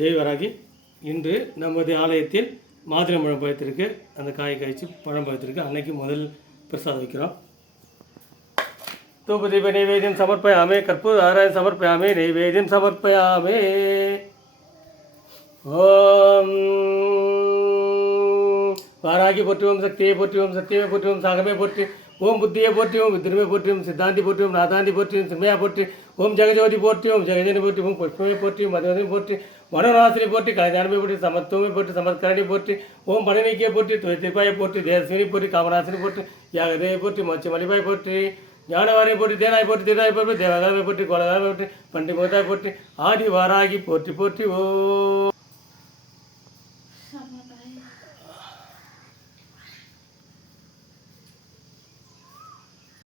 ஜெய் வராகி. இன்று நமது ஆலயத்தில் மாதுளம்பழம் பழத்திற்கு அந்த காய் காய்ச்சி பழம் பழத்திற்கு அன்னைக்கு முதல் பிரசாதம் வைக்கிறோம். தூபதீப நைவேத்தியம் சமர்ப்பயாமே, கற்பூர ஆராயம் சமர்ப்பயாமே, நைவேத்தியம் சமர்ப்பயாமே. ஓம் வாராகி போற்றுவோம், சக்தியை போற்றுவோம், சத்தியமே போற்றுவோம், சாகமே போற்றி, ஓம் புத்தியை போற்றிவோம், வித்திரமே போற்றிவோம், சித்தாந்தி போற்றிவோம், நாதாந்தி போற்றிவோம், சிம்மையா போற்றி, ஓம் ஜெகஜோதி போற்றிவோம், ஜெகஜனி போற்றி, ஓம் புஷ்பமே போற்றியும், மதவதை போற்றி, மனோநாசினி போற்றி, கலைஞானமே போற்றி, சமத்துவமே போற்றி, சமத்கரணி போற்றி, ஓம் படநீக்கியை போற்றி, துவைத்திருப்பாயை போற்றி, தேசசினி போற்றி, காமநாசினி போற்றி, யாகதேவை போற்றி, மோட்சி மலிபாய் போற்றி, ஞானவாரை போற்றி, தேனாய் போற்றி, திருநாய் போற்றி, தேவகாவை போற்றி, கோலகாவை போற்றி, பண்டி முகத்தாய் போற்றி, ஆதி வாராகி போற்றி போற்றி. ஓ